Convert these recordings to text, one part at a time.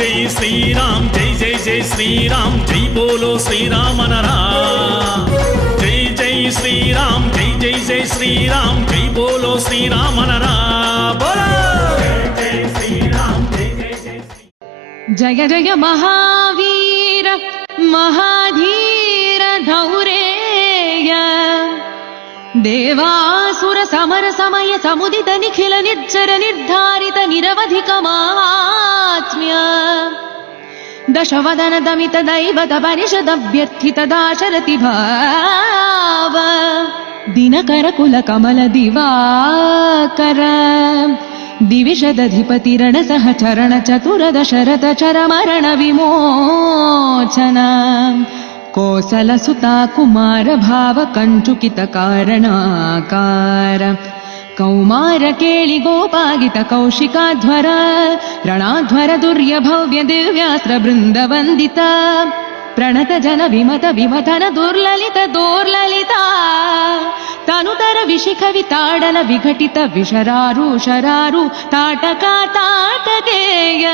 जय श्री राम जय जय जय श्री राम जय बोलो श्री राम नरा जय जय श्री राम जय जय जय श्री राम जय बोलो श्री राम नरा बोलो जय श्री राम जय जय जय जय जय महावीर महाधीर धौरेय देवासुर समर समय समुदित निखिल निर्जर निर्धारित निरवधिक महात्म्य दशवदन दमित दैवत परिषद अभ्यर्थित दाशरथि भाव दिनकर कुल कमल दिवाकर दिविषदधिपति रण सहचरण चतुर दशरथ चर मरण विमोचन कोसल सुता कुमार भाव कंचुकित कारणाकार कौमार केळि गोपागित कौशिकाध्वर रणाध्वर दुर्य भव्य दिव्यास्त्र बृंद वंदित प्रणत जन विमत विमथन दुर्ललित दोर्ललिता तनुतर विशिख विताडन विघटित विशरारु शरारु ताटका ताटकेय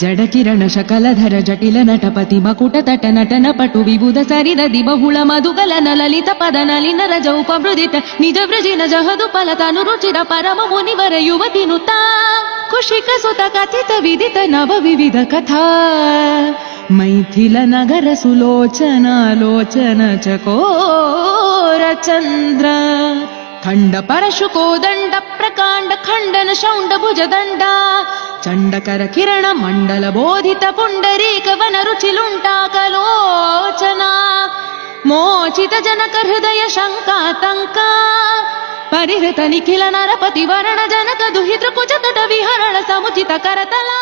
जड किरण शकलधर जटिल नटपति मकुट तट नटन पटु विबुध सरिदधि बहुಳ मधुगलन ललित पद नलिन रज उपमृदित निज वृजिन जहदु फलतनु रुचिर परम मुनिवर युवति नुता कुशिक सुत कथित विदित नव विविध कथा मैथिल नगर सुलोचना लोचन चकोर चंद्र खंड परशु कोदंड प्रकांड खंडन शौंड भुज दंड चंडकर किरण मंडल बोधित पुंडरीक वन रुचिलुंटाकलोचना मोचित जनक हृदय शंकातंका परिहृत निखिल नरपति वरण जनक दुहितृ कुज तट विहरण समुचित करतला